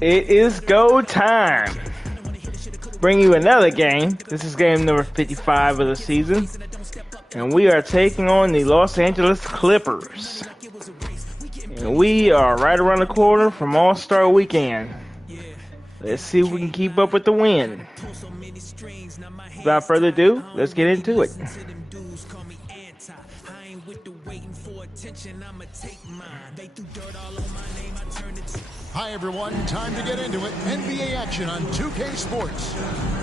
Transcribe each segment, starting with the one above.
It is go time. Bring you another game. This is game number 55 of the season. And we are taking on the Los Angeles Clippers. And we are right around the corner from All-Star Weekend. Let's see if we can keep up with the win. Without further ado, let's get into it. Hi everyone, time to get into it. NBA action on 2K Sports.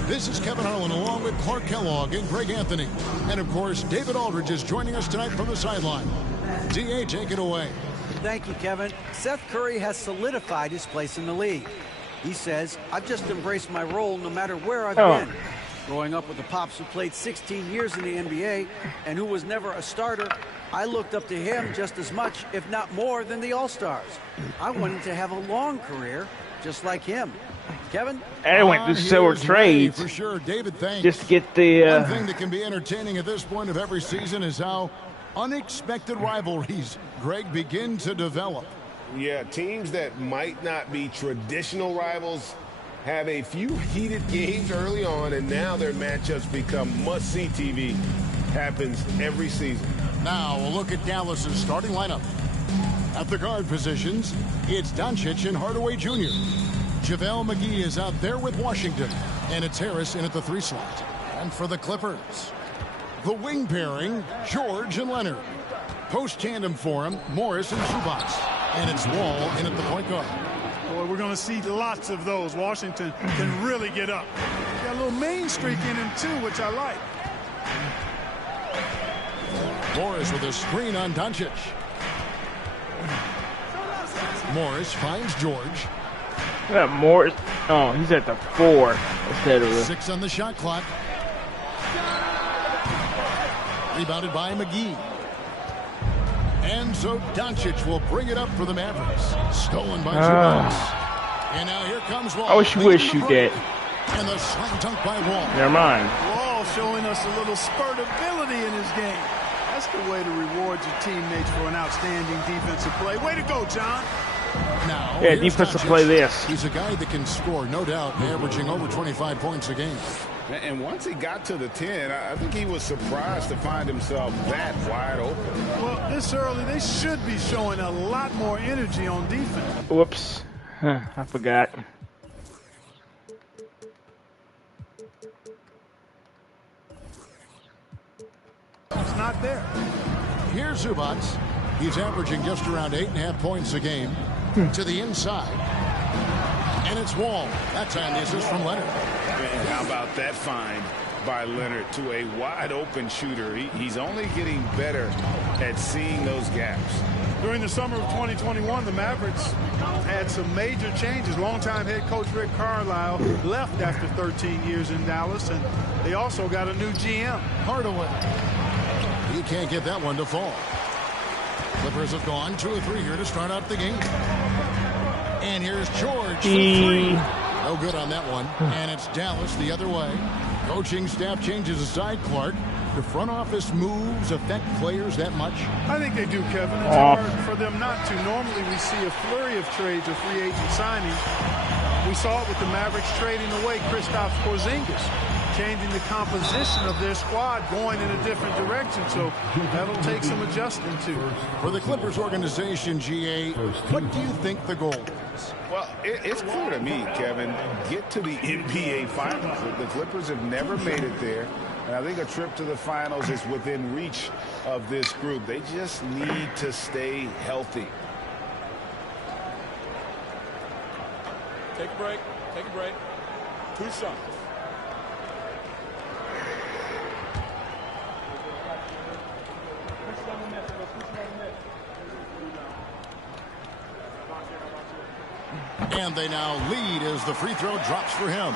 This is Kevin Harlan along with Clark Kellogg and Greg Anthony. And of course, David Aldridge is joining us tonight from the sideline. DA, take it away. Thank you, Kevin. Seth Curry has solidified his place in the league. He says, I've just embraced my role no matter where I've been. Growing up with the Pops who played 16 years in the NBA and who was never a starter, I looked up to him just as much, if not more, than the All-Stars. I wanted to have a long career, just like him. Kevin? I went through several trades for sure. David, thanks. just to get the... One thing that can be entertaining at this point of every season is how unexpected rivalries, Greg, begin to develop. Yeah, teams that might not be traditional rivals have a few heated games early on, and now their matchups become must-see TV. Happens every season. Now a look at Dallas's starting lineup. At the guard positions, it's Doncic and Hardaway Jr. JaVale McGee is out there with Washington, and it's Harris in at the 3 slot. And for the Clippers, the wing pairing, George and Leonard. Post tandem for him, Morris and Zubac. And it's Wall in at the point guard. Boy, we're going to see lots of those. Washington can really get up. Got a little main streak in him, too, which I like. Morris with a screen on Doncic. Morris finds George. Morris. Oh, he's at the 4 instead of the... 6 on the shot clock. Rebounded by McGee. And so Doncic will bring it up for the Mavericks. Stolen by Zubac. And now here comes Wall. I wish you did. And the slam dunk by Wall. Never mind. Wall showing us a little spurtability in his game. That's the way to reward your teammates for an outstanding defensive play. Way to go, John. Now, yeah, defensive play this. He's a guy that can score, no doubt, averaging over 25 points a game. And once he got to the 10, I think he was surprised to find himself that wide open. Well, this early, they should be showing a lot more energy on defense. Whoops. I forgot. It's not there. Here's Zubac. He's averaging just around 8.5 points a game. To the inside. And it's Wall. That time the assist from Leonard. And how about that find by Leonard to a wide open shooter? He's only getting better at seeing those gaps. During the summer of 2021, the Mavericks had some major changes. Longtime head coach Rick Carlisle left after 13 years in Dallas, and they also got a new GM. Hardaway. He can't get that one to fall. Clippers have gone 2 or 3 here to start out the game. And here's George for 3. No good on that one. And it's Dallas the other way. Coaching staff changes aside, Clark. Do front office moves affect players that much? I think they do, Kevin. It's hard for them not to. Normally we see a flurry of trades or free agent signings. We saw it with the Mavericks trading away Kristaps Porzingis, changing the composition of their squad, going in a different direction. So that'll take some adjusting to. For the Clippers organization, GA, what do you think the goal is? Well, it's clear to me, Kevin, get to the NBA Finals. The Clippers have never made it there. And I think a trip to the finals is within reach of this group. They just need to stay healthy. Take a break. Take a break. 2 shots. And they now lead as the free throw drops for him.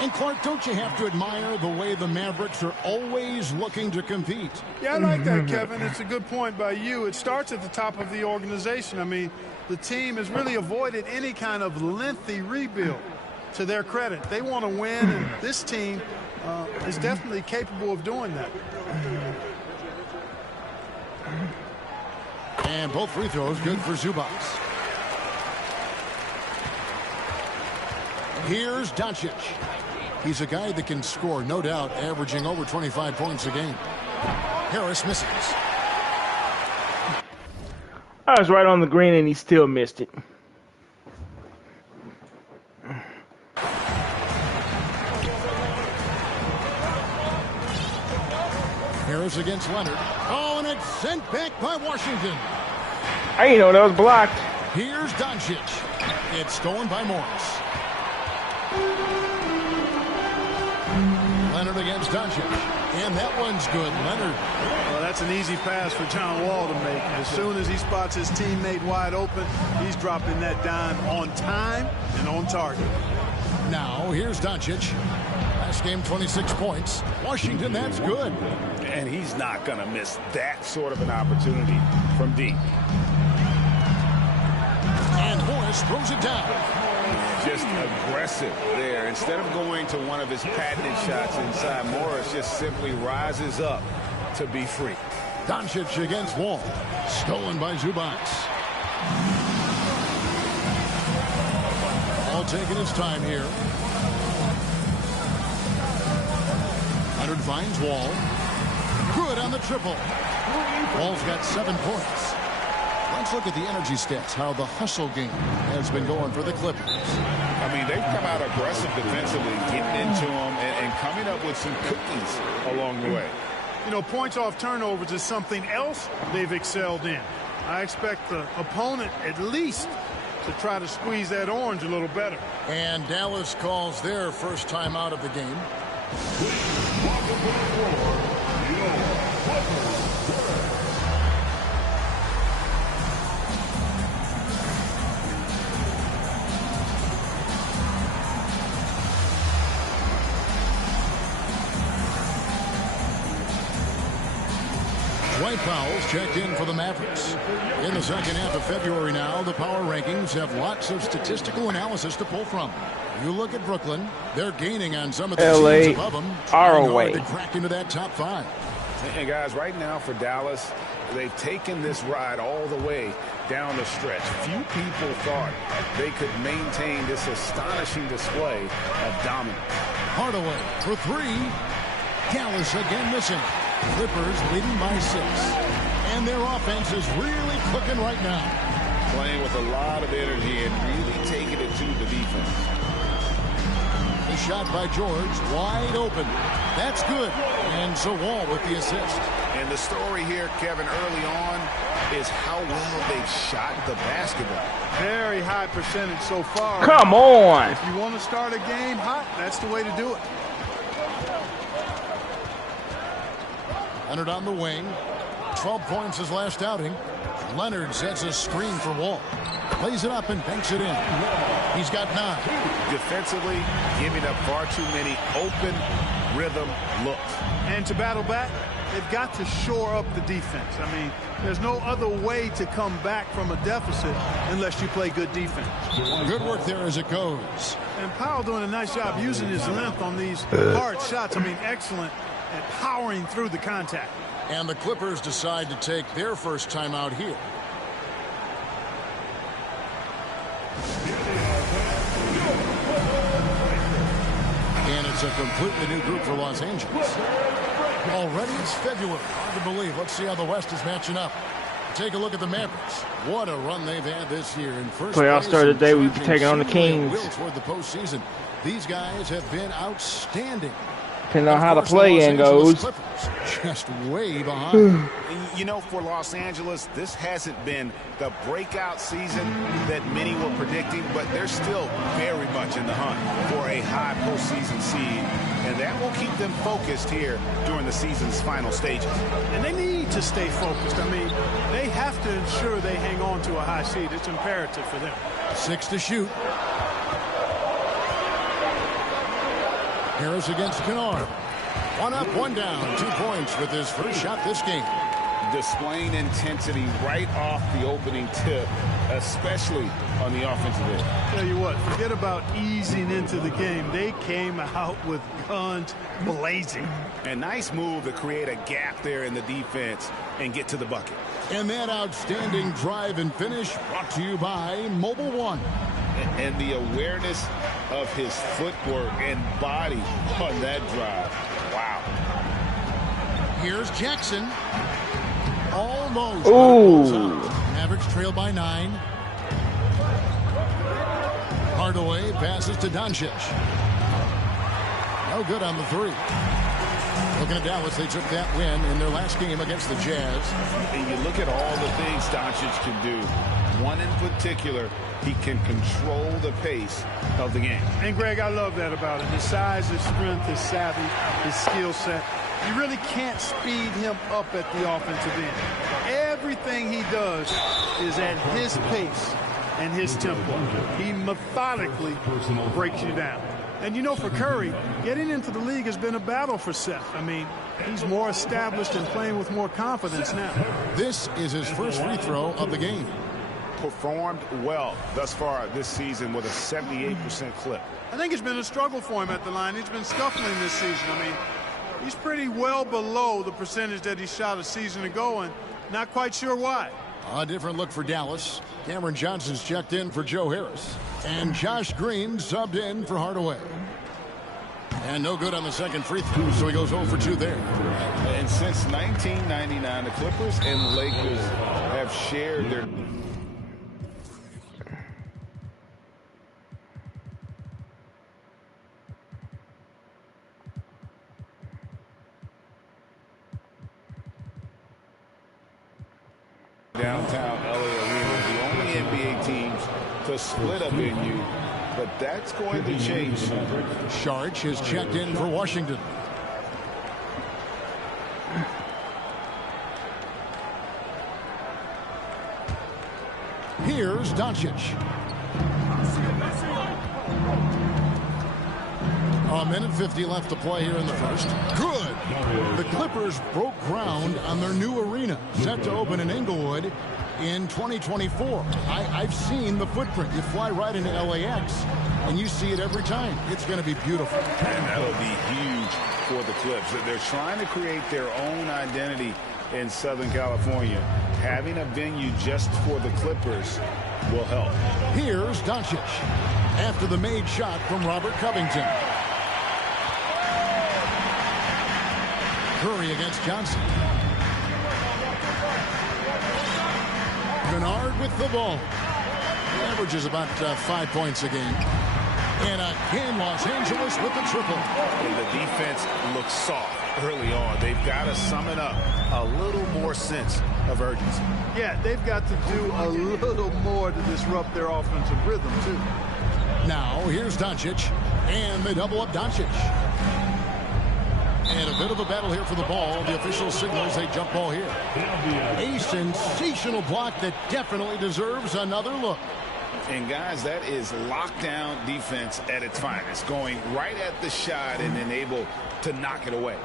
And Clark, don't you have to admire the way the Mavericks are always looking to compete? Yeah, I like that, Kevin. It's a good point by you. It starts at the top of the organization. I mean, the team has really avoided any kind of lengthy rebuild. To their credit, they want to win, and this team is definitely capable of doing that. And both free throws good for Zubac. Here's Doncic. He's a guy that can score, no doubt, averaging over 25 points a game. Harris misses. I was right on the green and he still missed it. Harris against Leonard. Oh, and it's sent back by Washington. I didn't know that was blocked. Here's Doncic. It's stolen by Morris. Leonard against Doncic. And that one's good. Leonard. Well, that's an easy pass for John Wall to make. As soon as he spots his teammate wide open, he's dropping that dime on time and on target. Now, here's Doncic. Last game, 26 points. Washington, that's good. And he's not going to miss that sort of an opportunity from deep. And Morris throws it down. Just aggressive there. Instead of going to one of his patented shots inside, Morris just simply rises up to be free. Doncic against Wall. Stolen by Zubac. All taking his time here. Leonard finds Wall. Good on the triple. Wall's got 7 points. Let's look at the energy stats, how the hustle game has been going for the Clippers. I mean, they've come out aggressive defensively, getting into them and coming up with some cookies along the way. You know, points off turnovers is something else they've excelled in. I expect the opponent at least to try to squeeze that orange a little better. And Dallas calls their first time out of the game. Dwight Powell's checked in for the Mavericks. In the second half of February now, the power rankings have lots of statistical analysis to pull from. You look at Brooklyn, they're gaining on some of the teams above them. Are away. To crack into that top 5. And guys, right now for Dallas, they've taken this ride all the way down the stretch. Few people thought they could maintain this astonishing display of dominance. Hardaway for 3. Dallas again missing. Clippers leading by 6. And their offense is really cooking right now. Playing with a lot of energy and really taking it to the defense. The shot by George, wide open. That's good. And so Wall with the assist. And the story here, Kevin, early on is how well they've shot the basketball. Very high percentage so far. Come on. If you want to start a game hot, that's the way to do it. Leonard on the wing. 12 points his last outing. Leonard sets a screen for Wall. Plays it up and banks it in. He's got 9. Defensively, giving up far too many open rhythm looks. And to battle back, they've got to shore up the defense. I mean, there's no other way to come back from a deficit unless you play good defense. Good work there as it goes. And Powell doing a nice job using his length on these hard shots. I mean, excellent at powering through the contact. And the Clippers decide to take their first time out here. And it's a completely new group for Los Angeles. Already it's February. Hard to believe. Let's see how the West is matching up. Take a look at the Mavericks. What a run they've had this year. In first Playoff start of the day, we'll be taking on the Kings. Toward the postseason. These guys have been outstanding. Depending on how the play-in goes. Just way behind. You know, for Los Angeles, this hasn't been the breakout season that many were predicting, but they're still very much in the hunt for a high postseason seed, and that will keep them focused here during the season's final stages. And they need to stay focused. I mean, they have to ensure they hang on to a high seed. It's imperative for them. 6 to shoot. Harris against Kennard. 1 up, 1 down. 2 points with his first shot this game. Displaying intensity right off the opening tip, especially on the offensive end. Tell you what, forget about easing into the game. They came out with guns blazing. A nice move to create a gap there in the defense and get to the bucket. And that outstanding drive and finish brought to you by Mobile One. And the awareness of his footwork and body on that drive. Wow. Here's Jackson. Almost. Ooh. Mavericks trail by 9. Hardaway passes to Doncic. No good on the 3. Looking at Dallas, they took that win in their last game against the Jazz. And you look at all the things Doncic can do. One in particular, he can control the pace of the game. And, Greg, I love that about him. His size, his strength, his savvy, his skill set. You really can't speed him up at the offensive end. Everything he does is at his pace and his tempo. He methodically breaks you down. And, you know, for Curry, getting into the league has been a battle for Seth. I mean, he's more established and playing with more confidence now. This is his first free throw of the game. Performed well thus far this season with a 78% clip. I think it's been a struggle for him at the line. He's been scuffling this season. I mean, he's pretty well below the percentage that he shot a season ago, and not quite sure why. A different look for Dallas. Cameron Johnson's checked in for Joe Harris. And Josh Green subbed in for Hardaway. And no good on the second free throw, so he goes 0 for 2 there. And since 1999, the Clippers and the Lakers have shared their... downtown LA Arena, the only NBA teams to split a venue, but that's going to change. Sharch is checked in for Washington. Here's Doncic. A minute 50 left to play here in the first. Good. The Clippers broke ground on their new arena, set to open in Inglewood in 2024. I've seen the footprint. You fly right into LAX, and you see it every time. It's going to be beautiful. And that'll be huge for the Clips. They're trying to create their own identity in Southern California. Having a venue just for the Clippers will help. Here's Doncic after the made shot from Robert Covington. Curry against Johnson. Bernard with the ball. He averages about 5 points a game. And again, Los Angeles with the triple. And the defense looks soft early on. They've got to sum it up a little more sense of urgency. Yeah, they've got to do a little more to disrupt their offensive rhythm, too. Now, here's Doncic. And they double up Doncic. And a bit of a battle here for the ball. The official signals a jump ball here. A sensational block that definitely deserves another look. And, guys, that is lockdown defense at its finest. Going right at the shot and then able to knock it away.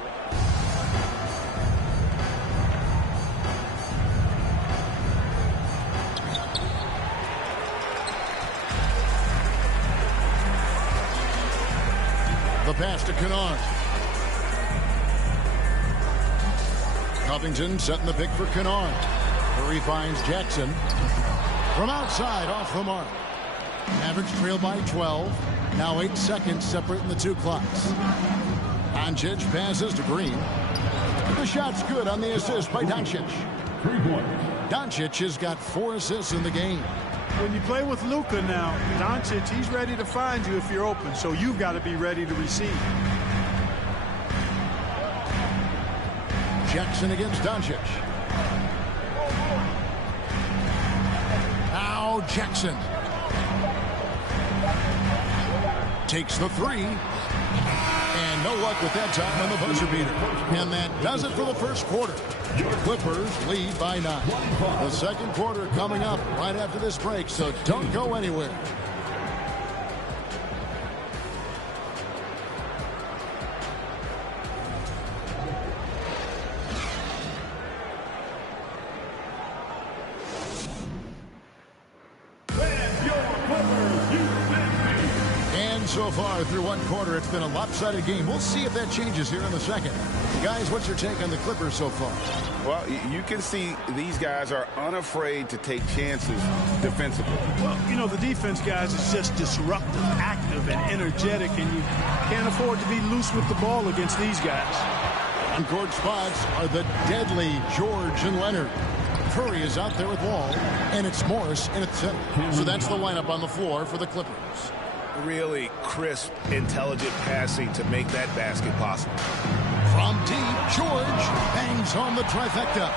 The pass to Kennard. Covington setting the pick for Kennard. Curry finds Jackson. From outside, off the mark. Mavericks trail by 12. Now 8 seconds separating the two clocks. Doncic passes to Green. The shot's good on the assist by Doncic. Doncic has got 4 assists in the game. When you play with Luka now, Doncic, he's ready to find you if you're open, so you've got to be ready to receive. Jackson against Doncic. Now Jackson takes the 3. And no luck with that time on the buzzer beater. And that does it for the first quarter. Clippers lead by 9. The second quarter coming up right after this break, so don't go anywhere. And so far through one quarter, it's been a lopsided game. We'll see if that changes here in the second. Guys, what's your take on the Clippers so far? Well, you can see these guys are unafraid to take chances defensively. Well, you know, the defense, guys, is just disruptive, active, and energetic, and you can't afford to be loose with the ball against these guys. On court spots are the deadly George and Leonard. Curry is out there with Wall, and it's Morris in at center. So that's the lineup on the floor for the Clippers. Really crisp, intelligent passing to make that basket possible. From deep, George bangs home the trifecta.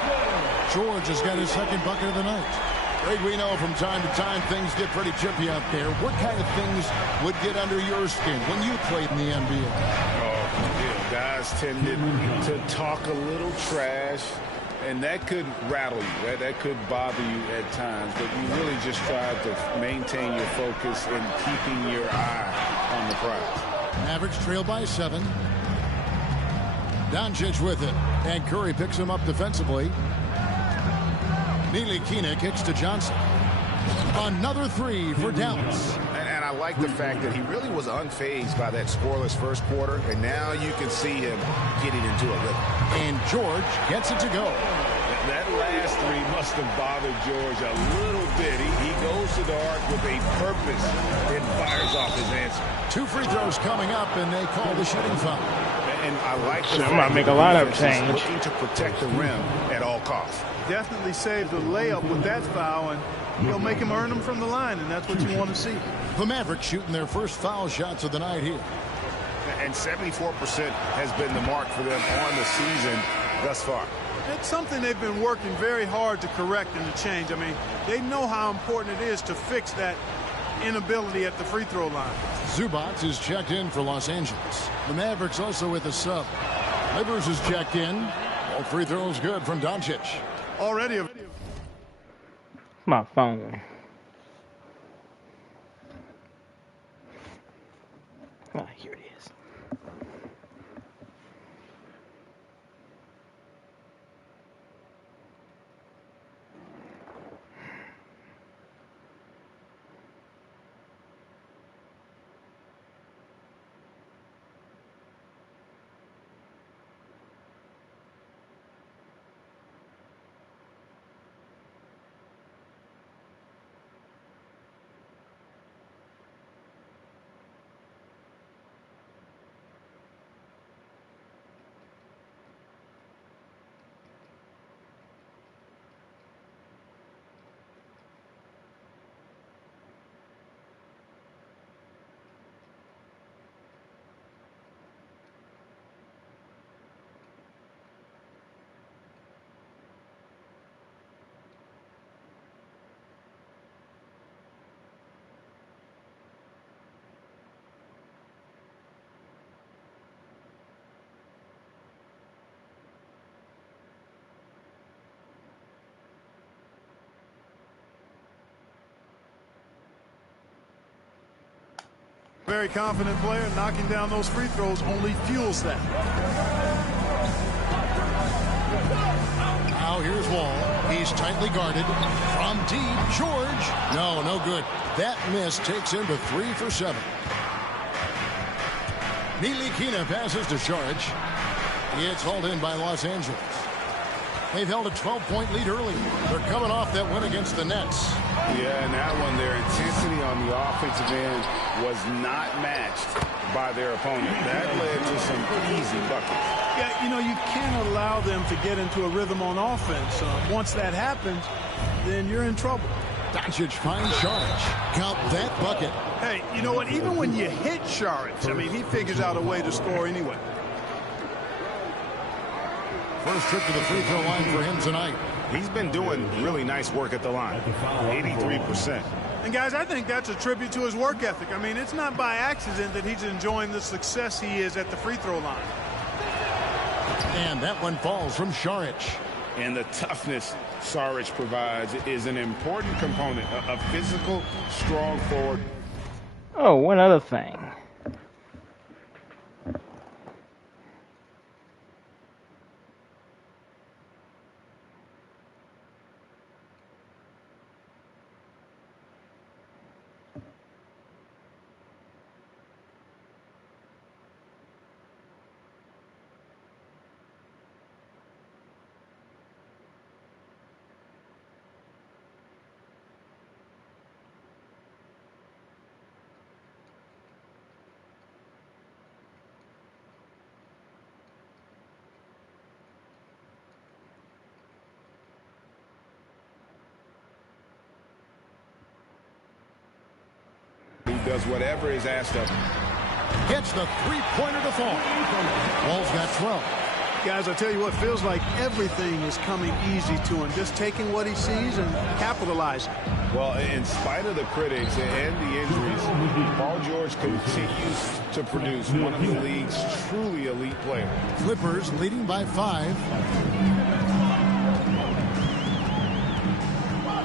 George has got his second bucket of the night. Greg, we know from time to time things get pretty chippy out there. What kind of things would get under your skin when you played in the NBA? Guys tended to talk a little trash, and that could rattle you. That could bother you at times, but you really just try to maintain your focus and keeping your eye on the prize. Mavericks trail by 7. Doncic with it, and Curry picks him up defensively. Ntilikina kicks to Johnson. Another three for Dallas. And I like the fact that he really was unfazed by that scoreless first quarter, and now you can see him getting into a rhythm. And George gets it to go. That last three must have bothered George a little bit. He goes to the arc with a purpose and fires off his answer. 2 free throws coming up, and they call the shooting foul. And I like the I'm gonna make a lineup change. Looking to protect the rim at all costs. Definitely saved a layup with that foul, and he'll make him earn them from the line, and that's what you want to see. The Mavericks shooting their first foul shots of the night here. And 74% has been the mark for them on the season thus far. It's something they've been working very hard to correct and to change. I mean, they know how important it is to fix that inability at the free throw line. Zubac is checked in for Los Angeles. The Mavericks also with a sub. Livers is checked in. All free throws good from Doncic. Already My phone. Ah, here it is. very confident player. Knocking down those free throws only fuels that. Now here's Wall. He's tightly guarded. From deep, George. No good. That miss takes him to 3 for 7. Ntilikina passes to Saric. It's hauled in by Los Angeles. They've held a 12-point lead early. They're coming off that win against the Nets. Yeah, and that one, their intensity on the offensive end was not matched by their opponent. That led to some easy buckets. Yeah, you know, you can't allow them to get into a rhythm on offense. Once that happens, then you're in trouble. Doncic finds Saric. Count that bucket. Hey, you know what? Even when you hit Saric, I mean, he figures out a way to score anyway. First trip to the free throw line for him tonight. He's been doing really nice work at the line. 83%. And guys, I think that's a tribute to his work ethic. I mean, it's not by accident that he's enjoying the success he is at the free throw line. And that one falls from Saric. And the toughness Saric provides is an important component. A physical, strong forward. Oh, one other thing. does whatever is asked of him. Hits the three-pointer to fall. Wall's got 12. Guys, I tell you what, feels like everything is coming easy to him. Just taking what he sees and capitalizing. Well, in spite of the critics and the injuries, Paul George continues to produce one of the league's truly elite players. Clippers leading by 5.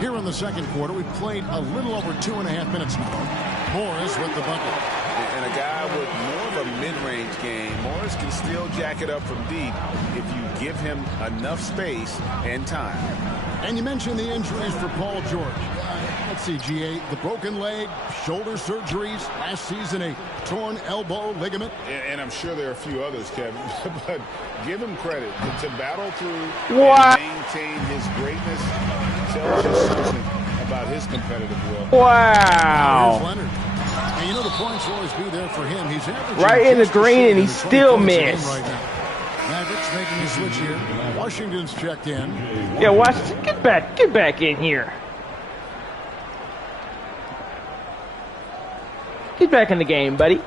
Here in the second quarter, we've played a little over 2.5 minutes now. Morris with the bucket. And a guy with more of a mid-range game. Morris can still jack it up from deep if you give him enough space and time. And you mentioned the injuries for Paul George. Let's see, G8, the broken leg, shoulder surgeries, last season a torn elbow ligament. And I'm sure there are a few others, Kevin, but give him credit to battle through What? and maintain his greatness tells you something about his competitive will. Wow. Here's Leonard. And you know the points will always be there for him. He's averaging Right in the just green, and he under 20 still points a game missed. right now. Mavericks making the switch here. Washington's checked in. Yeah, watch. Get back in here. Get back in the game, buddy.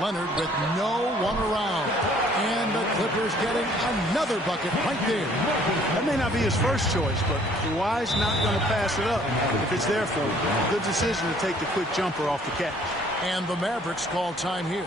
Leonard with no one around. And the Clippers getting another bucket right there. That may not be his first choice, but Kawhi's not going to pass it up if it's there for him. Good decision to take the quick jumper off the catch. And the Mavericks call time here.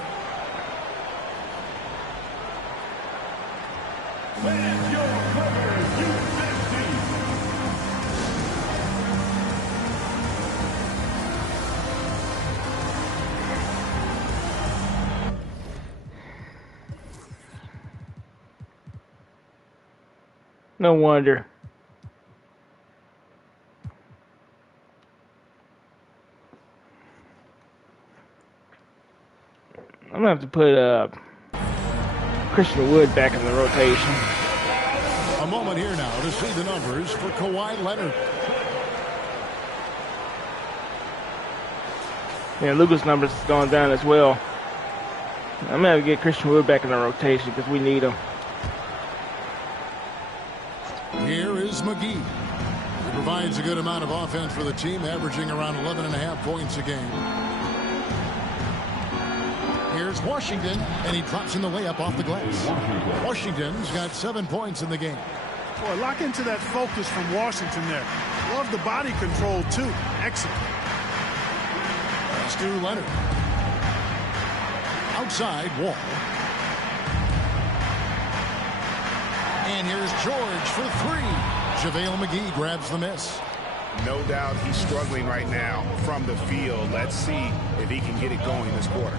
No wonder. I'm gonna have to put Christian Wood back in the rotation. A moment here now to see the numbers for Kawhi Leonard. Yeah, Luka's numbers is going down as well. I'm gonna have to get Christian Wood back in the rotation because we need him. Here is McGee. He provides a good amount of offense for the team, averaging around 11.5 points a game. Here's Washington, and he drops in the layup off the glass. Washington's got 7 points in the game. Boy, lock into that focus from Washington there. Love the body control, too. Excellent. Let's do Leonard. Outside, Wall. And here's George for 3. JaVale McGee grabs the miss. No doubt he's struggling right now from the field. Let's see if he can get it going this quarter.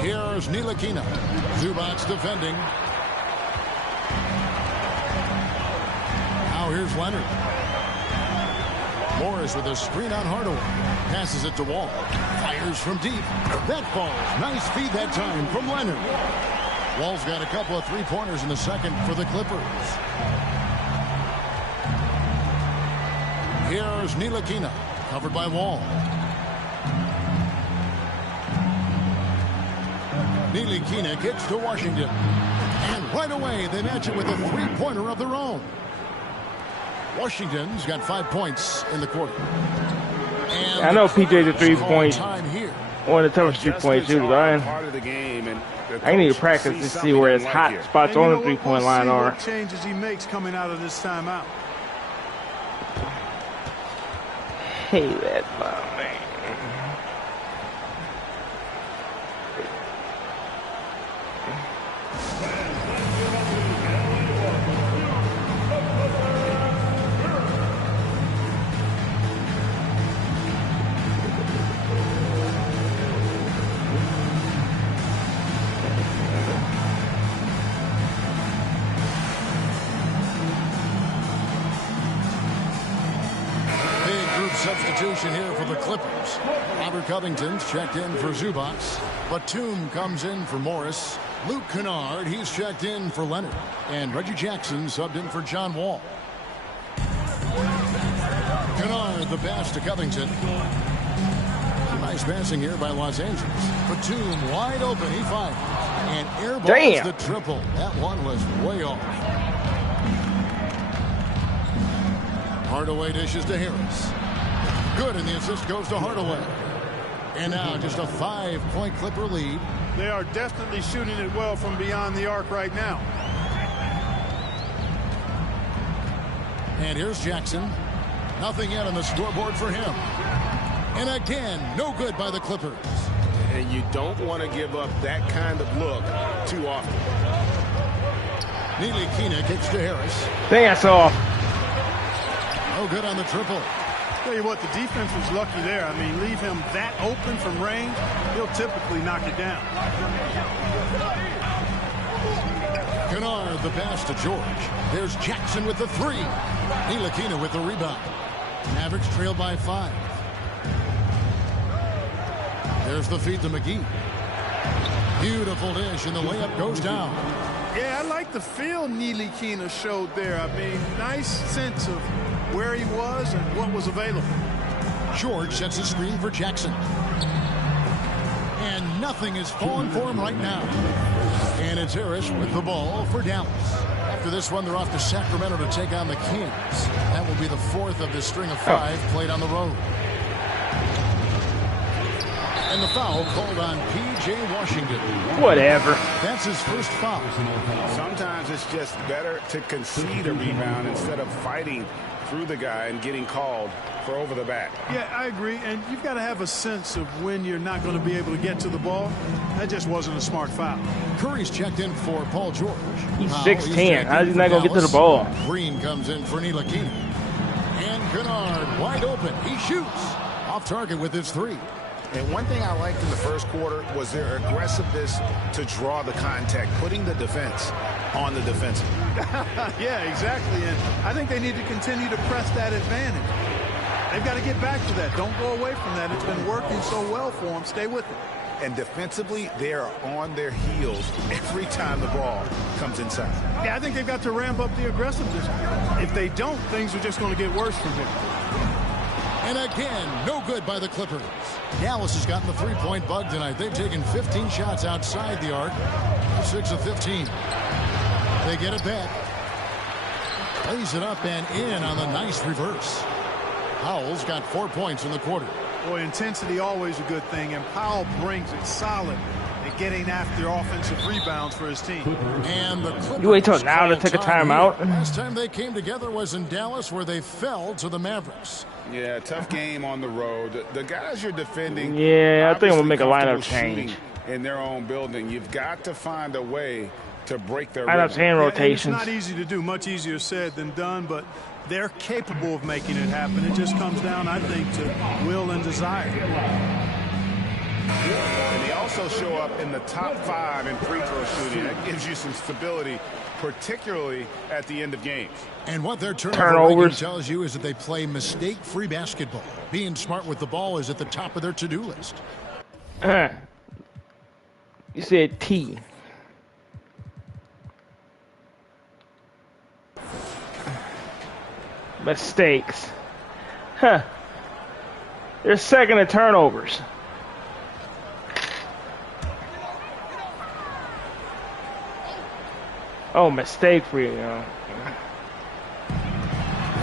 Here's Ntilikina. Zubac's defending. Now here's Leonard. Morris with a screen on Hardaway. Passes it to Wall. Fires from deep. That falls. Nice feed that time from Leonard. Wall's got a couple of three-pointers in the second for the Clippers. Here's Ntilikina. Covered by Wall. Ntilikina kicks to Washington. And right away, they match it with a three-pointer of their own. Washington's got 5 points in the quarter. And I know PJ's a three-point, time here. one of the toughest three-point shooters. Part of the game, and I need to practice to see where his hot spots on the three-point line are. What changes he makes coming out of this timeout. Hey, that's my man. Substitution here for the Clippers. Robert Covington's checked in for Zubac. Batum comes in for Morris. Luke Kennard, he's checked in for Leonard. And Reggie Jackson subbed in for John Wall. Kennard the pass to Covington. Nice passing here by Los Angeles. Batum wide open, he fires. And airballs the triple. That one was way off. Hardaway dishes to Harris. Good, and the assist goes to Hardaway. And now just a 5-point Clipper lead. They are definitely shooting it well from beyond the arc right now. And here's Jackson. Nothing yet on the scoreboard for him. And again, no good by the Clippers. And you don't want to give up that kind of look too often. Ntilikina kicks to Harris. Think that's off. No good on the triple. Tell you what, the defense was lucky there. I mean, leave him that open from range, he'll typically knock it down. Kennard the pass to George. There's Jackson with the three. Ntilikina with the rebound. Mavericks trail by 5. There's the feed to McGee. Beautiful dish, and the layup goes down. Yeah, I like the feel Ntilikina showed there. I mean, nice sense of where he was and what was available. George sets a screen for Jackson. And nothing is falling for him right now. And it's Harris with the ball for Dallas. After this one, they're off to Sacramento to take on the Kings. That will be the 4th of this string of 5 played on the road. And the foul called on P.J. Washington. Whatever. That's his first foul. Sometimes it's just better to concede a rebound instead of fighting through the guy and getting called for over the back. Yeah, I agree. And you've got to have a sense of when you're not going to be able to get to the ball. That just wasn't a smart foul. Curry's checked in for Paul George. He's 6'10". How's he not going to get to the ball? Green comes in for Ntilikina. And Kennard wide open. He shoots. Off target with his 3. And one thing I liked in the first quarter was their aggressiveness to draw the contact, putting the defense on the defensive. Yeah, exactly. And I think they need to continue to press that advantage. They've got to get back to that. Don't go away from that. It's been working so well for them. Stay with it. And defensively, they are on their heels every time the ball comes inside. Yeah, I think they've got to ramp up the aggressiveness. If they don't, things are just going to get worse from here. And again, no good by the Clippers. Dallas has gotten the 3-point bug tonight. They've taken 15 shots outside the arc. 6 of 15. They get it back. Lays it up and in on the nice reverse. Powell's got 4 points in the quarter. Boy, intensity always a good thing, and Powell brings it solid at getting after offensive rebounds for his team. And the Clippers You wait till now to take a timeout. Last time they came together was in Dallas, where they fell to the Mavericks. Yeah, tough game on the road. The guys you're defending. Yeah, I think we'll make a lineup comfortable change. shooting in their own building. You've got to find a way to break their Lineups rhythm. and Yeah, rotations. it's not easy to do, much easier said than done, but they're capable of making it happen. It just comes down, I think, to will and desire. And they also show up in the top 5 in free throw shooting. That gives you some stability, particularly at the end of games. And what their Turnovers ranking tells you is that they play mistake-free basketball. Being smart with the ball is at the top of their to-do list. You said T. Mistakes. Huh. They're second in turnovers. Oh, mistake free.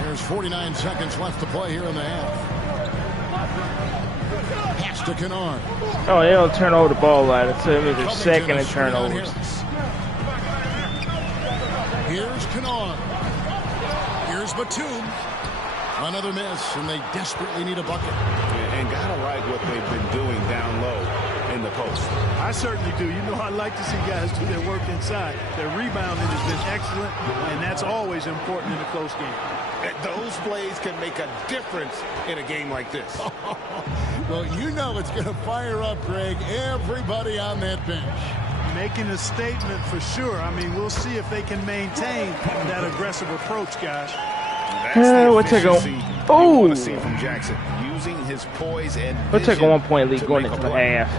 There's 49 seconds left to play here in the half. Pass to Kennard. Oh, they don't turn over the ball a lot. So it means they're second in turnovers. Here's Kennard. Here's Batum. Another miss, and they desperately need a bucket. And gotta like what they've been doing down low in the post. I certainly do. You know, I like to see guys do their work inside. Their rebounding has been excellent, and that's always important in a close game. And those plays can make a difference in a game like this. Well, you know it's going to fire up, Greg, everybody on that bench. Making a statement for sure. I mean, we'll see if they can maintain that aggressive approach, guys. We'll take a want to see from Jackson, using his poise and we'll take a 1-point lead to going make into a the play. half.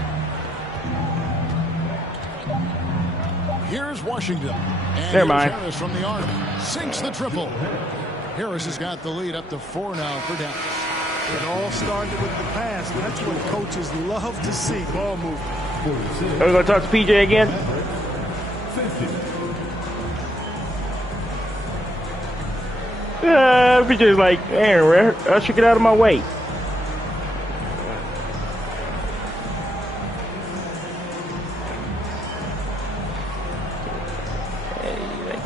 Here's Washington. And Never mind. Harris from the arc sinks the triple. Harris has got the lead up to 4 now for Dallas. It all started with the pass. That's what coaches love to see, ball movement. Are we going to talk to PJ again? Be just like, man, Usher, get out of my way.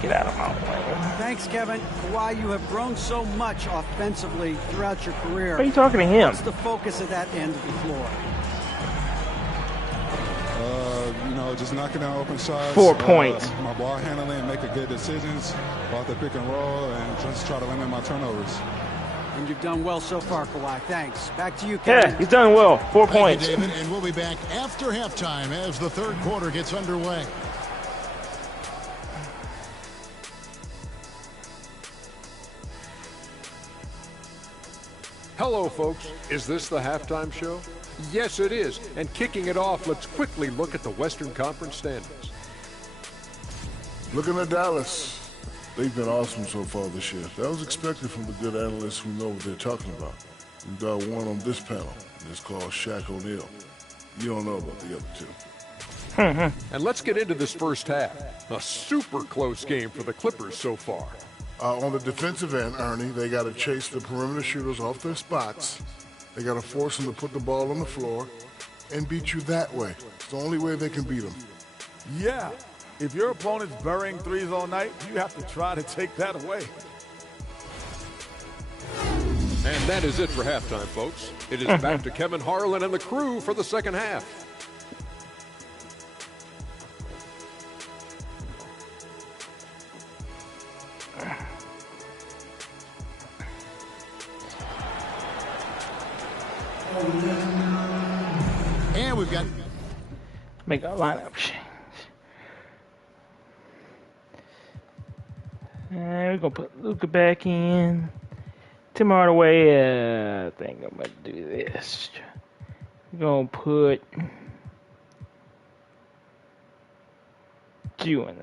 Get out of my way. Thanks, Kevin. Kawhi, you have grown so much offensively throughout your career. Why are you talking to him? What's the focus of that end of the floor? You know, just knocking down open shots. 4 points. My ball handling, making good decisions off the pick and roll, and just try to limit my turnovers. And you've done well so far, Kawhi. Thanks. Back to you, Kevin. Yeah, he's done well. 4 Thank points. you, David, and we'll be back after halftime as the third quarter gets underway. Hello, folks. Is this the halftime show? Yes, it is. And kicking it off, let's quickly look at the Western Conference standings. Looking at Dallas, they've been awesome so far this year. That was expected from the good analysts who know what they're talking about. We've got one on this panel, and it's called Shaq O'Neal. You don't know about the other two. And let's get into this first half. A super close game for the Clippers so far. On the defensive end, Ernie, they got to chase the perimeter shooters off their spots. They got to force them to put the ball on the floor and beat you that way. It's the only way they can beat them. Yeah. If your opponent's burying threes all night, you have to try to take that away. And that is it for halftime, folks. It is back to Kevin Harlan and the crew for the second half. And we've got... Make a lineup change. And we're going to put Luka back in. Tim Hardaway, I think I'm going to do this. We're going to put June.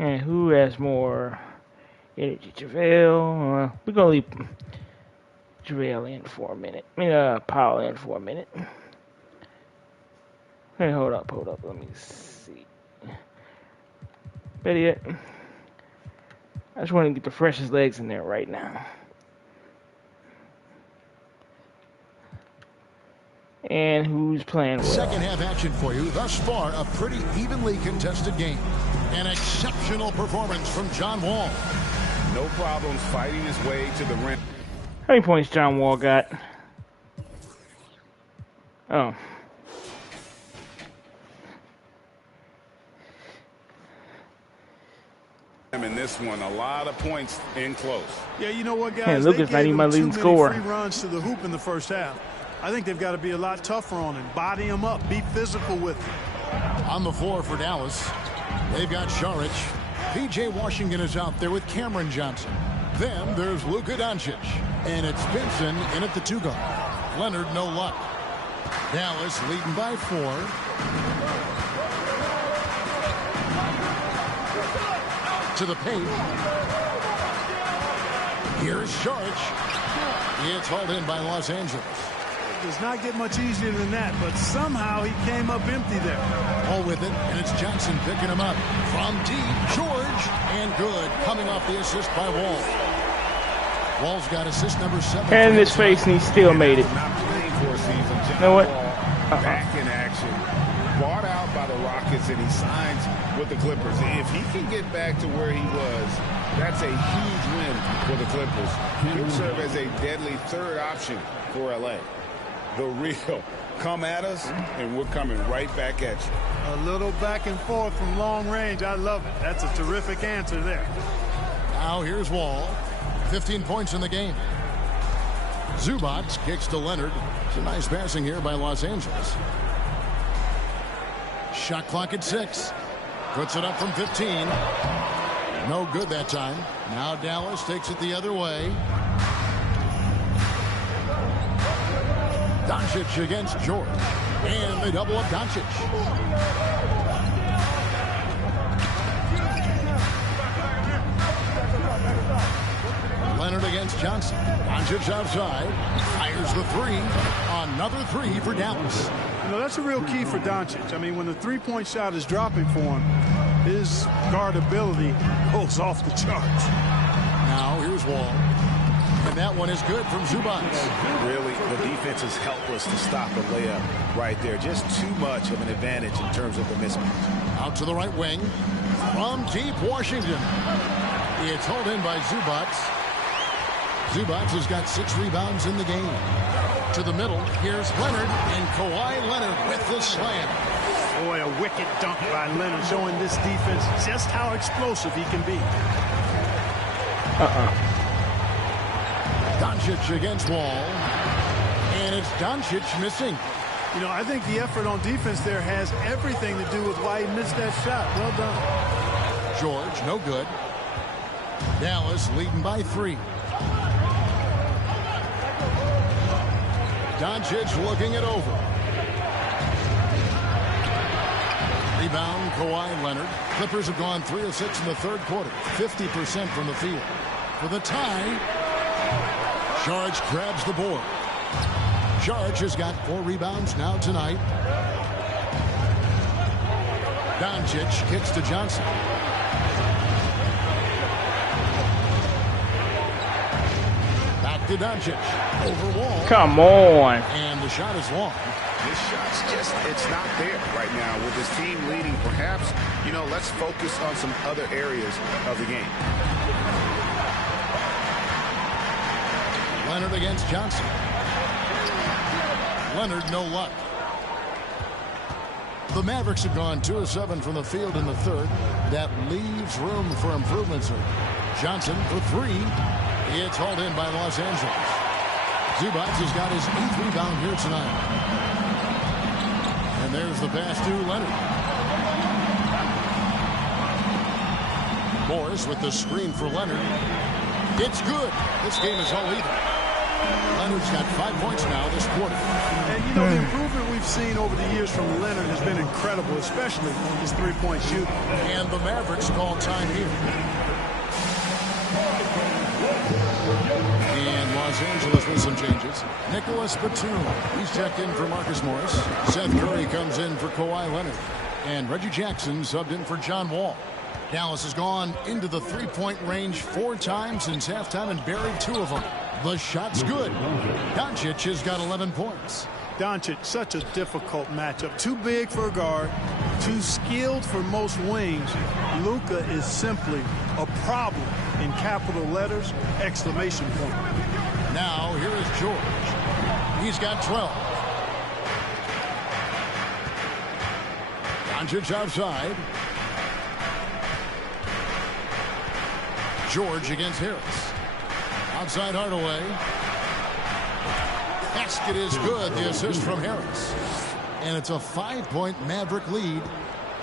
And who has more energy? JaVale. We're going to leave JaVale in for a minute. Powell in for a minute. Hey, hold up. Let me see. Better yet, I just want to get the freshest legs in there right now. And who's playing well? Second half action for you. Thus far, a pretty evenly contested game. An exceptional performance from John Wall. No problems fighting his way to the rim. How many points John Wall got? Oh. In this one, a lot of points in close. Yeah, you know what, guys? Man, Luka's not even my leading scorer. Free runs to the hoop in the first half. I think they've got to be a lot tougher on him. Body him up. Be physical with him. On the floor for Dallas, they've got Saric. P.J. Washington is out there with Cameron Johnson. Then there's Luka Doncic. And it's Benson in at the 2 guard. Leonard, no luck. Dallas leading by 4. To the paint. Here's Saric. It's hauled in by Los Angeles. It does not get much easier than that, but somehow he came up empty there. All with it, and it's Johnson picking him up. From deep, George, and good. Coming off the assist by Wall. Wall's got assist number 7. And in his face, and he still made it. Not playing for a season. John You know what? Wall back in action. Bought out by the Rockets, and he signs with the Clippers. If he can get back to where he was, that's a huge win for the Clippers. He'll serve as a deadly third option for LA. The real come at us, and we're coming right back at you. A little back and forth from long range. I love it. That's a terrific answer there. Now here's Wall. 15 points in the game. Zubac kicks to Leonard. It's a nice passing here by Los Angeles. Shot clock at 6. Puts it up from 15. No good that time. Now Dallas takes it the other way. Doncic against George. And they double up Doncic. Leonard against Johnson. Doncic outside. Fires the three. Another three for Dallas. You know, that's a real key for Doncic. I mean, when the three-point shot is dropping for him, his guardability goes off the charts. Now here's Wall. And that one is good from Zubac. Really, the defense is helpless to stop a layup right there. Just too much of an advantage in terms of the mismatch. Out to the right wing. From deep Washington. It's hauled in by Zubac. Zubac has got 6 rebounds in the game. To the middle, here's Leonard, and Kawhi Leonard with the slam. Boy, a wicked dunk by Leonard, showing this defense just how explosive he can be. Doncic against Wall. And it's Doncic missing. You know, I think the effort on defense there has everything to do with why he missed that shot. Well done. George, no good. Dallas leading by 3. Doncic looking it over. Rebound, Kawhi Leonard. Clippers have gone 3 of 6 in the third quarter. 50% from the field. For the tie, Saric grabs the board. Saric has got 4 rebounds now tonight. Doncic kicks to Johnson. Back to Doncic. Over Wall. Come on. And the shot is long. This shot's just, it's not there right now with this team leading. Perhaps, you know, let's focus on some other areas of the game. Leonard against Johnson. Leonard, no luck. The Mavericks have gone 2 of 7 from the field in the third. That leaves room for improvements. Johnson for 3. It's hauled in by Los Angeles. Zubac has got his 8th rebound here tonight. And there's the pass to Leonard. Morris with the screen for Leonard. It's good. This game is all even. Leonard's got 5 points now this quarter. And, you know, the improvement we've seen over the years from Leonard has been incredible, especially his three-point shooting. And the Mavericks call time here. And Los Angeles with some changes. Nicholas Batum, he's checked in for Marcus Morris. Seth Curry comes in for Kawhi Leonard. And Reggie Jackson subbed in for John Wall. Dallas has gone into the three-point range 4 times since halftime and buried 2 of them. The shot's good. Doncic has got 11 points. Doncic, such a difficult matchup. Too big for a guard, too skilled for most wings. Luka is simply a problem in capital letters, exclamation point. Now, here is George. He's got 12. Doncic outside. George against Harris. Outside Hardaway. Basket is good. The assist from Harris. And it's a 5-point Maverick lead.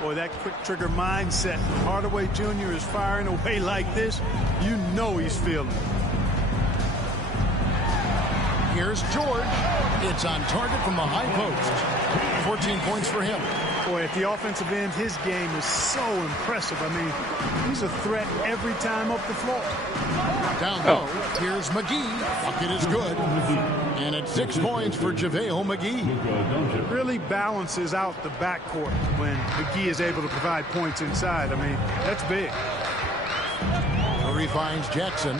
Boy, that quick trigger mindset. When Hardaway Jr. is firing away like this, you know he's feeling it. Here's George. It's on target from the high post. 14 points for him. Boy, at the offensive end, his game is so impressive. I mean, he's a threat every time up the floor. Down low, here's McGee. Bucket is good. And it's 6 points for JaVale McGee. Really balances out the backcourt when McGee is able to provide points inside. I mean, that's big. Curry finds Jackson.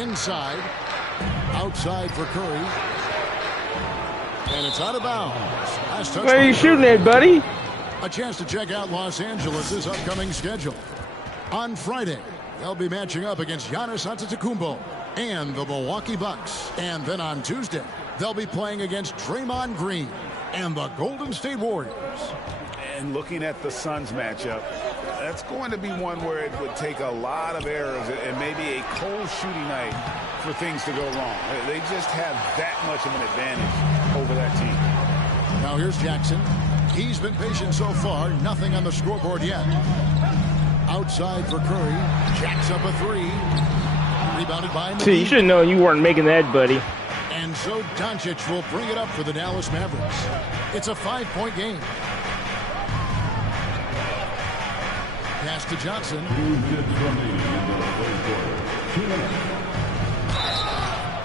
Inside. Outside for Curry. And it's out of bounds. Where are you shooting at, buddy? A chance to check out Los Angeles' upcoming schedule. On Friday, they'll be matching up against Giannis Antetokounmpo and the Milwaukee Bucks. And then on Tuesday, they'll be playing against Draymond Green and the Golden State Warriors. And looking at the Suns matchup, that's going to be one where it would take a lot of errors and maybe a cold shooting night for things to go wrong. They just have that much of an advantage over that team. Now here's Jackson. He's been patient so far. Nothing on the scoreboard yet. Outside for Curry. Jacks up a 3. Rebounded by McGee. See, you should have known you weren't making that, buddy. And so Doncic will bring it up for the Dallas Mavericks. It's a 5-point game. Pass to Johnson.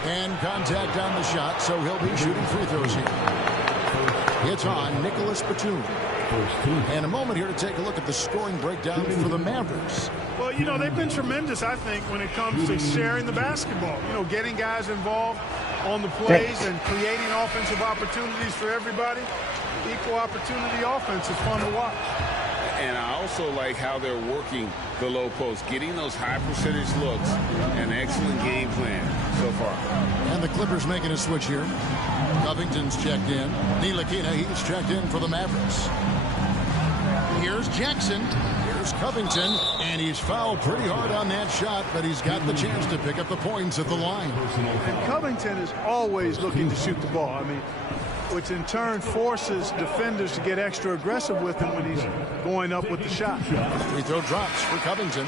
And contact on the shot, so he'll be shooting free throws here. It's on Nicholas Batum. And a moment here to take a look at the scoring breakdown for the Mavericks. Well, you know, they've been tremendous, I think, when it comes to sharing the basketball. You know, getting guys involved on the plays and creating offensive opportunities for everybody. Equal opportunity offense is fun to watch. And I also like how they're working the low post, getting those high percentage looks. An excellent game plan so far. And the Clippers making a switch here. Covington's checked in. Ntilikina, he's checked in for the Mavericks. Here's Jackson. Here's Covington. And he's fouled pretty hard on that shot, but he's got the chance to pick up the points at the line. And Covington is always looking to shoot the ball. I mean, which in turn forces defenders to get extra aggressive with him when he's going up with the shot. Free throw drops for Covington.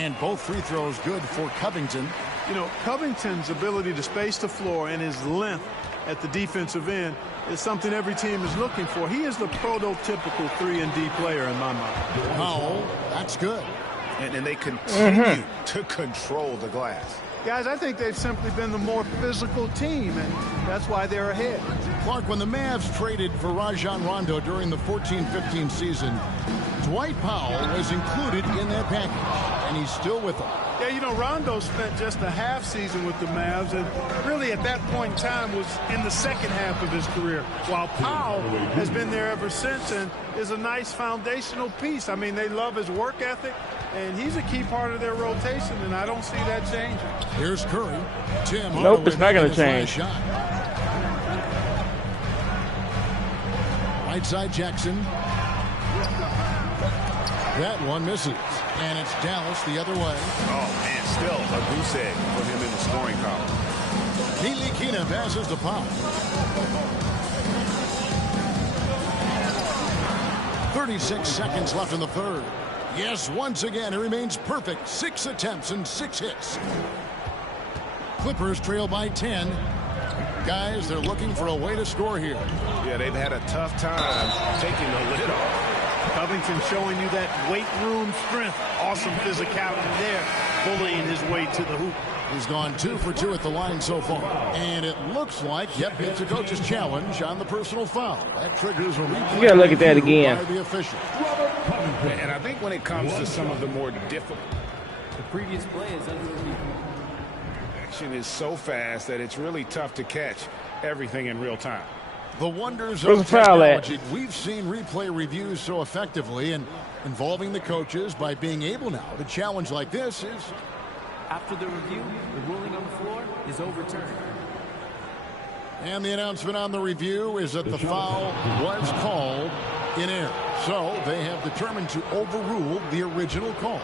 And both free throws good for Covington. You know, Covington's ability to space the floor and his length at the defensive end is something every team is looking for. He is the prototypical 3-and-D player in my mind. Foul. That's good. And they continue to control the glass. Guys, I think they've simply been the more physical team, and that's why they're ahead. Clark, when the Mavs traded for Rajon Rondo during the 14-15 season, Dwight Powell was included in that package, and he's still with them. Yeah, you know, Rondo spent just a half season with the Mavs, and really at that point in time was in the second half of his career, while Powell has been there ever since and is a nice foundational piece. I mean, they love his work ethic, and he's a key part of their rotation, and I don't see that changing. Here's Curry. Tim nope, it's not going to change. Right side Jackson. That one misses. And it's Dallas the other way. Oh, man, still a goose egg for him in the scoring column. Ntilikina passes to Powell. 36 seconds left in the third. Yes, once again, it remains perfect. 6 attempts and 6 hits. Clippers trail by 10. Guys, they're looking for a way to score here. Yeah, they've had a tough time taking the lid off. Covington showing you that weight room strength. Awesome physicality there, bullying his way to the hoop. He's gone 2 for 2 at the line so far. And it looks like, yep, it's a coach's challenge on the personal foul. That triggers a replay. You gotta look at that again. By the official. And I think when it comes to some of the more difficult, the previous play is under review. Action is so fast that it's really tough to catch everything in real time. The wonders Where's of the foul technology. at? We've seen replay reviews so effectively, and involving the coaches by being able now to challenge like this is. After the review, the ruling on the floor is overturned. And the announcement on the review is that the foul was called in error. So they have determined to overrule the original call.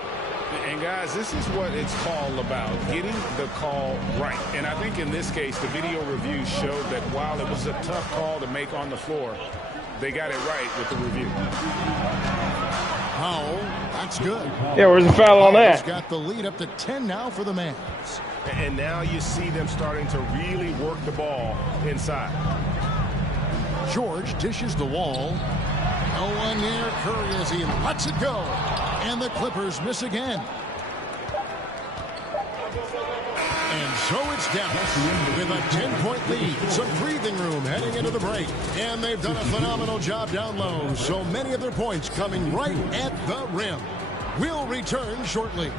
And guys, this is what it's all about, getting the call right. And I think in this case, the video review showed that while it was a tough call to make on the floor, they got it right with the review. Powell, that's good. Yeah, where's the foul on that? He's got the lead up to 10 now for the Mavs. And now you see them starting to really work the ball inside. George dishes the wall. No one near Curry as he lets it go. And the Clippers miss again. And so it's Dallas with a 10-point lead. Some breathing room heading into the break. And they've done a phenomenal job down low. So many of their points coming right at the rim. We'll return shortly.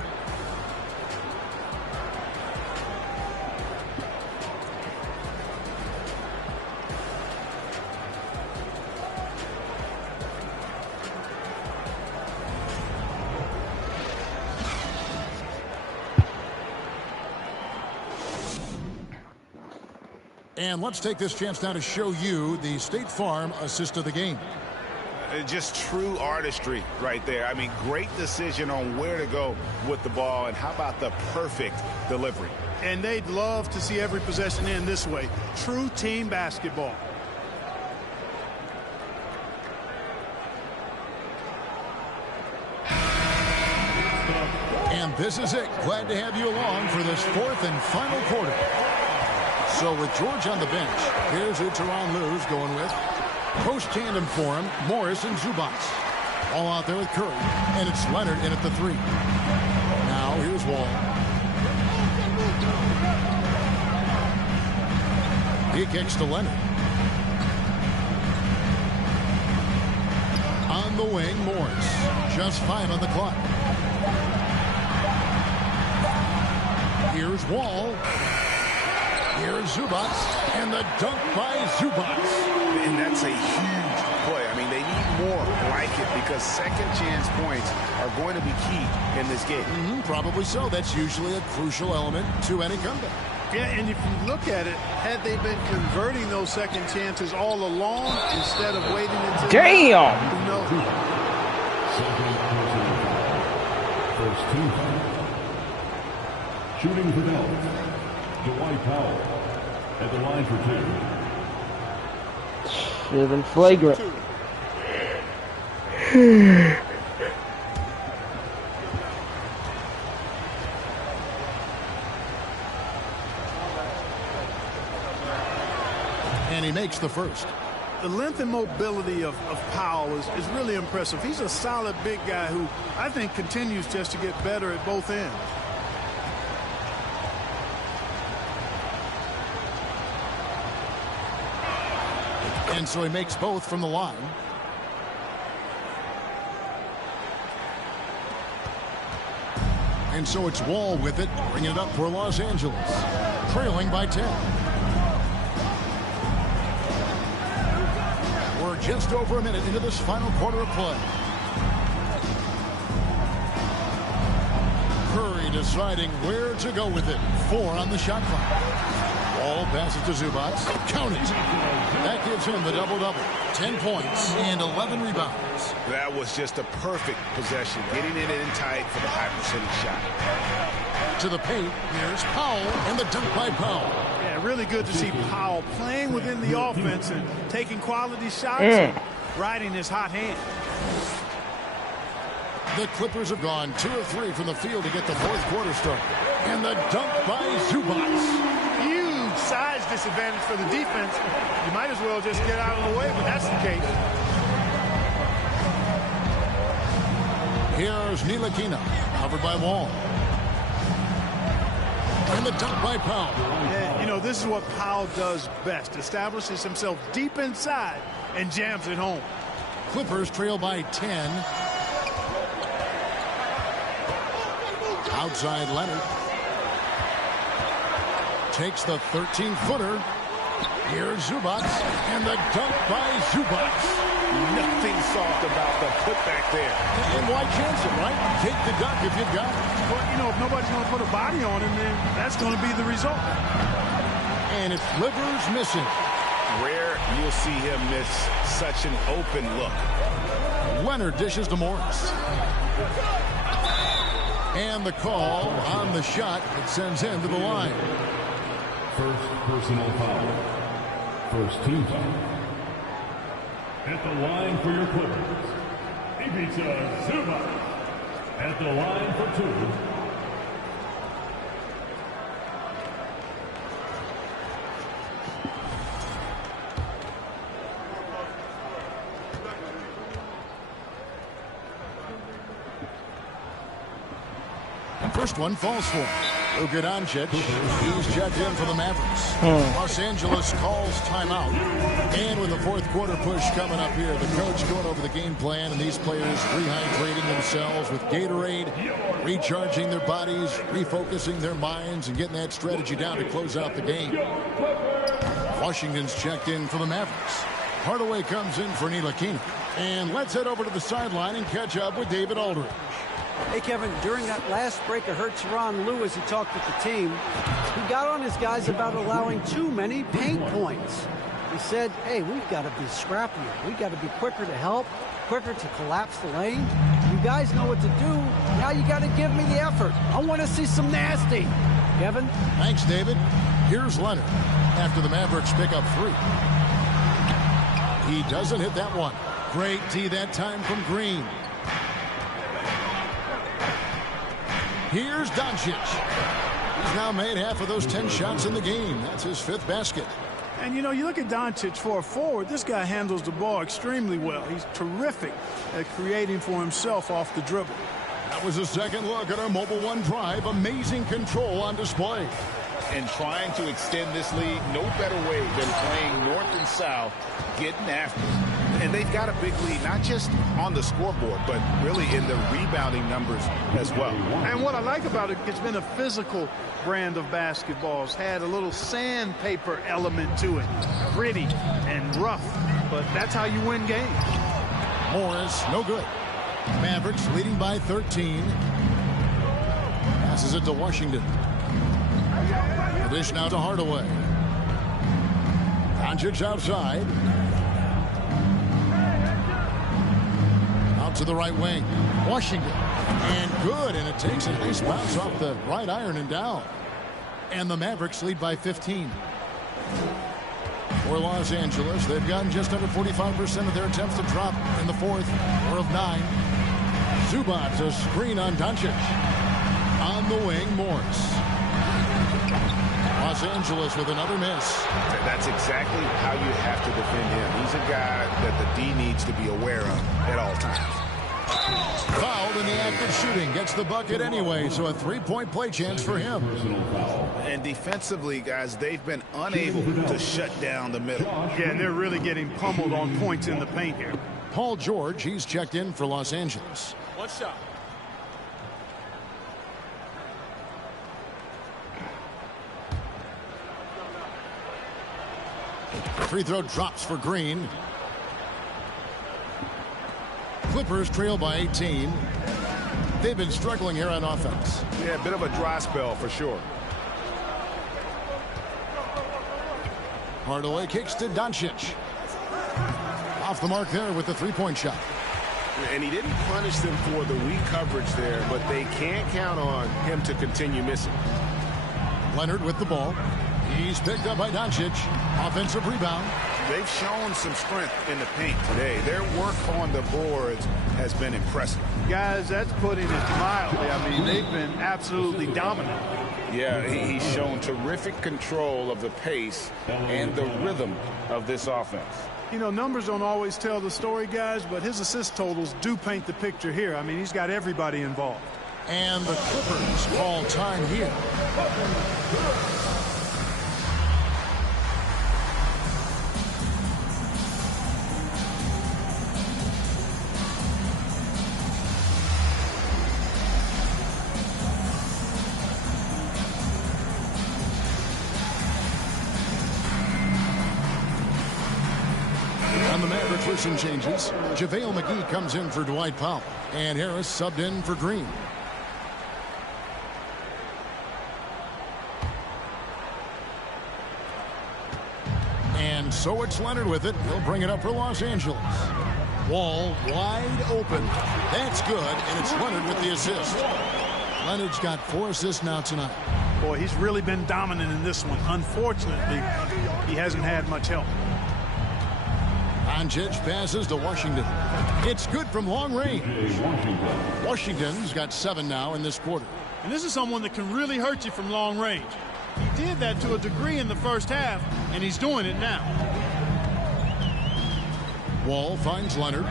And let's take this chance now to show you the State Farm assist of the game. Just true artistry right there. I mean, great decision on where to go with the ball, and how about the perfect delivery. And they'd love to see every possession end this way. True team basketball. And this is it. Glad to have you along for this fourth and final quarter. So with George on the bench, here's who Tyronn Lue's going with. Post tandem for him, Morris and Zubac. All out there with Curry. And it's Leonard in at the 3. Now here's Wall. He kicks to Leonard. On the wing, Morris. Just 5 on the clock. Here's Wall. Here's Zubac. And the dunk by Zubac. And that's a huge play. I mean, they need more like it because second chance points are going to be key in this game. Probably so. That's usually a crucial element to any comeback. Yeah, and if you look at it, had they been converting those second chances all along instead of waiting until... Damn! Who knows? First team foul. Shooting for Dallas, Dwight Powell at the line for 2. Should have been flagrant. And he makes the first. The length and mobility of Powell is really impressive. He's a solid big guy who I think continues just to get better at both ends. And so he makes both from the line. And so it's Wall with it, bringing it up for Los Angeles. Trailing by 10. We're just over a minute into this final quarter of play. Curry deciding where to go with it. 4 on the shot clock. Wall passes to Zubac. Count it. That gives him the double-double. 10 points and 11 rebounds. That was just a perfect possession. Getting it in tight for the high percentage shot. To the paint, there's Powell and the dunk by Powell. Yeah, really good to see Powell playing within the offense and taking quality shots and riding his hot hand. The Clippers have gone 2 of 3 from the field to get the fourth quarter started. And the dunk by Zubac. Huge size disadvantage for the defense. You might as well just get out of the way when that's the case. Here's Ntilikina, covered by Wall. And the dunk by Powell. Yeah, you know, this is what Powell does best. Establishes himself deep inside and jams it home. Clippers trail by 10. Outside Leonard. Takes the 13-footer. Here's Zubac. And the dunk by Zubac. Nothing soft about the putback there. And why chance it, right? Take the dunk if you've got it. Well, you know, if nobody's going to put a body on him, then that's going to be the result. And it's Livers missing. Rare you'll see him miss such an open look. Leonard dishes to Morris. And the call on the shot that sends him to the line. First personal foul. First team foul. At the line for your Clippers, Ivica Zubac. At the line for 2. First one falls for him. Luka Doncic, he's checked in for the Mavericks. Los Angeles calls timeout. And with the fourth quarter push coming up here, the coach going over the game plan and these players rehydrating themselves with Gatorade, recharging their bodies, refocusing their minds, and getting that strategy down to close out the game. Washington's checked in for the Mavericks. Hardaway comes in for Ntilikina. And let's head over to the sideline and catch up with David Aldridge. Hey, Kevin, during that last break, I heard Tyronn Lue as he talked with the team. He got on his guys about allowing too many paint points. He said, hey, we've got to be scrappier. We've got to be quicker to help, quicker to collapse the lane. You guys know what to do. Now you got to give me the effort. I want to see some nasty. Kevin? Thanks, David. Here's Leonard after the Mavericks pick up 3. He doesn't hit that one. Great D that time from Green. Here's Doncic. He's now made half of those 10 shots in the game. That's his 5th basket. And, you know, you look at Doncic for a forward, this guy handles the ball extremely well. He's terrific at creating for himself off the dribble. That was a second look at our Mobile One drive. Amazing control on display. And trying to extend this lead, no better way than playing north and south, getting after it. And they've got a big lead, not just on the scoreboard, but really in the rebounding numbers as well. And what I like about it, it's been a physical brand of basketball. It's had a little sandpaper element to it. Gritty and rough, but that's how you win games. Morris, no good. Mavericks leading by 13. Passes it to Washington. The dish now to Hardaway. Doncic outside. Out to the right wing. Washington. And good. And it takes a nice bounce off the right iron and down. And the Mavericks lead by 15. For Los Angeles, they've gotten just under 45% of their attempts to drop in the 4th. 4 of 9. Zubac, a screen on Doncic. On the wing, Morris. Los Angeles with another miss. That's exactly how you have to defend him. He's a guy that the D needs to be aware of at all times. Fouled in the act of shooting. Gets the bucket anyway, so a 3-point play chance for him. And defensively, guys, they've been unable to shut down the middle. Yeah, and they're really getting pummeled on points in the paint here. Paul George, he's checked in for Los Angeles. One shot. Free throw drops for Green. Clippers trail by 18. They've been struggling here on offense. Yeah, a bit of a dry spell for sure. Hardaway kicks to Doncic. Off the mark there with the 3-point shot. And he didn't punish them for the weak coverage there, but they can't count on him to continue missing. Leonard with the ball. He's picked up by Doncic. Offensive rebound. They've shown some strength in the paint today. Their work on the boards has been impressive. Guys, that's putting it mildly. I mean, they've been absolutely dominant. Yeah, he's shown terrific control of the pace and the rhythm of this offense. You know, numbers don't always tell the story, guys, but his assist totals do paint the picture here. I mean, he's got everybody involved. And the Clippers call time here. On the Mavericks with some changes. JaVale McGee comes in for Dwight Powell. And Harris subbed in for Green. And so it's Leonard with it. He'll bring it up for Los Angeles. Wall wide open. That's good, and it's Leonard with the assist. Leonard's got 4 assists now tonight. Boy, he's really been dominant in this one. Unfortunately, he hasn't had much help. Doncic passes to Washington. It's good from long range. Washington's got 7 now in this quarter. And this is someone that can really hurt you from long range. He did that to a degree in the first half, and he's doing it now. Wall finds Leonard.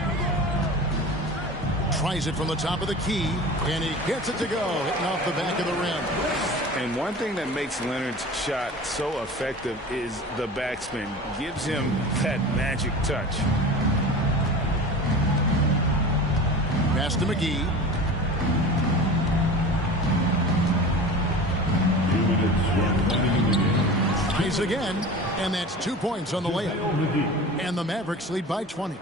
Tries it from the top of the key, and he gets it to go, hitting off the back of the rim. And one thing that makes Leonard's shot so effective is the backspin. Gives him that magic touch. Pass to McGee. Tries again, and that's 2 points on the layup. And the Mavericks lead by 20.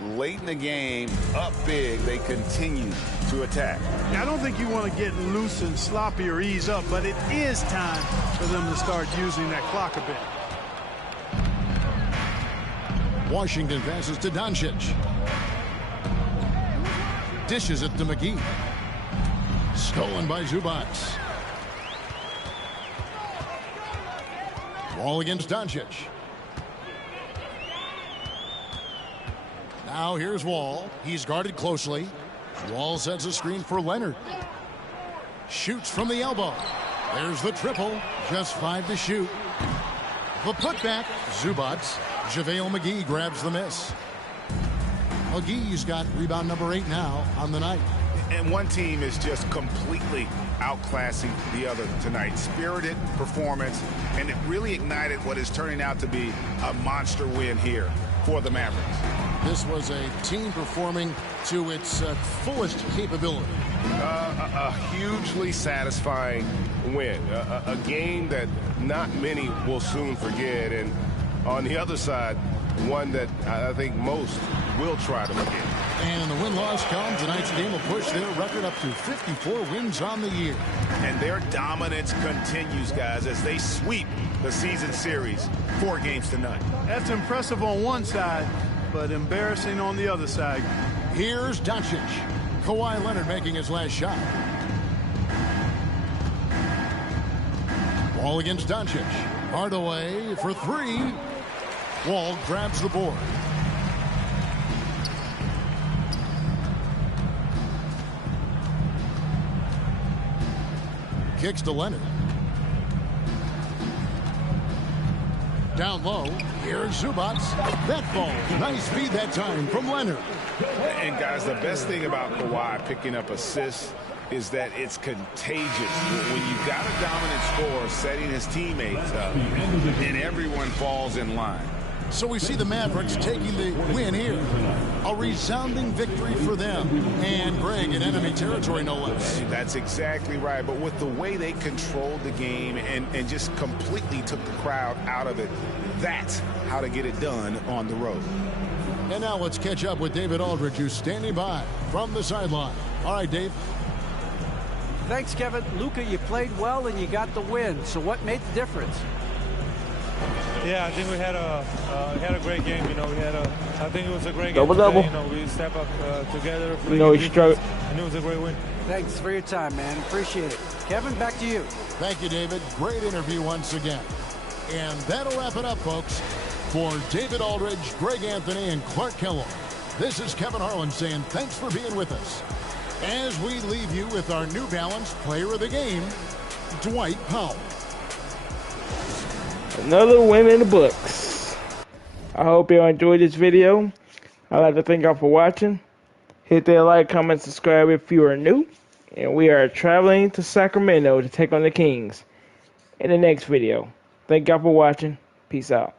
Late in the game, up big, they continue to attack. Now, I don't think you want to get loose and sloppy or ease up, but it is time for them to start using that clock a bit. Washington passes to Doncic. Dishes it to McGee. Stolen by Zubac. Wall against Doncic. Now here's Wall. He's guarded closely. Wall sets a screen for Leonard. Shoots from the elbow. There's the triple. Just 5 to shoot. The putback. Zubac. JaVale McGee grabs the miss. McGee's got rebound number 8 now on the night. And one team is just completely outclassing the other tonight. Spirited performance, and it really ignited what is turning out to be a monster win here for the Mavericks. This was a team performing to its fullest capability. A hugely satisfying win. A game that not many will soon forget. And on the other side, one that I think most will try to forget. And in the win-loss column, tonight's game will push their record up to 54 wins on the year. And their dominance continues, guys, as they sweep the season series 4 games to none. That's impressive on one side, but embarrassing on the other side. Here's Doncic. Kawhi Leonard making his last shot. Ball against Doncic. Hardaway for 3. Wall grabs the board. Kicks to Leonard. Down low. Here's Zubac. That ball. Nice feed that time from Leonard. And guys, the best thing about Kawhi picking up assists is that it's contagious. When you've got a dominant scorer setting his teammates up, and everyone falls in line. So we see the Mavericks taking the win here. A resounding victory for them. And Greg in enemy territory, no less. That's exactly right. But with the way they controlled the game and just completely took the crowd out of it, that's how to get it done on the road. And now let's catch up with David Aldridge, who's standing by from the sideline. All right, Dave. Thanks, Kevin. Luka, you played well and you got the win. So what made the difference? Yeah, I think we had a great game. You know, I think it was a great game. Double-double. You know, we step up together. He struck. And it was a great win. Thanks for your time, man. Appreciate it. Kevin, back to you. Thank you, David. Great interview once again. And that'll wrap it up, folks. For David Aldridge, Greg Anthony, and Clark Kellogg, this is Kevin Harlan saying thanks for being with us. As we leave you with our New Balance Player of the Game, Dwight Powell. Another win in the books. I hope you all enjoyed this video. I'd like to thank y'all for watching. Hit that like, comment, subscribe if you are new. And we are traveling to Sacramento to take on the Kings in the next video. Thank y'all for watching. Peace out.